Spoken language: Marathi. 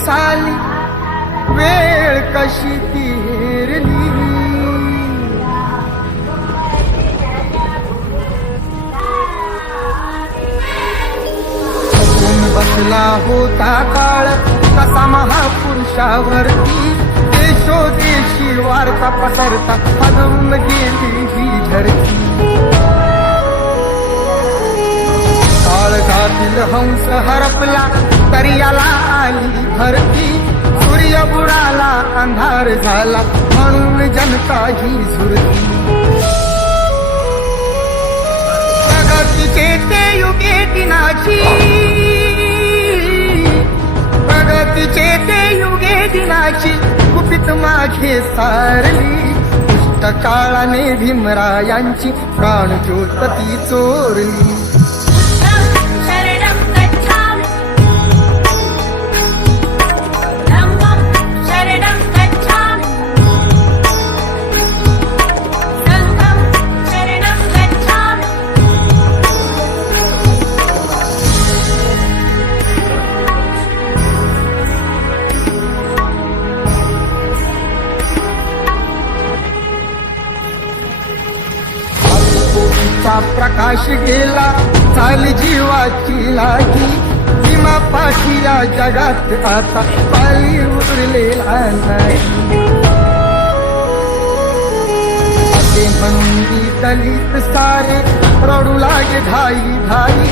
साली वेळ कशी तीरली, बसला होता काळ कसा महापुरुषावरती, देशोदेशी वार्ता पसरता हलवून गेली ही धरती. काळजातील हंस हरपला तरी याला आली भरती, सूर्य बुडाला अंधार झाला म्हणून जनता ही झुरती. प्रगतीचे ते युगे दिनाची, प्रगतीचे ते युगे दिनाची गुपित माझे सारली. दुष्ट काळाने भीमरायांची प्राणज्योत ती चोरली. प्रकाश गेला चाली जीवाची लागी, भीमा पाठी या जगात आता पाली उरलेला नाही. असे म्हणून दलित सारे रडू लागे धाई धाई,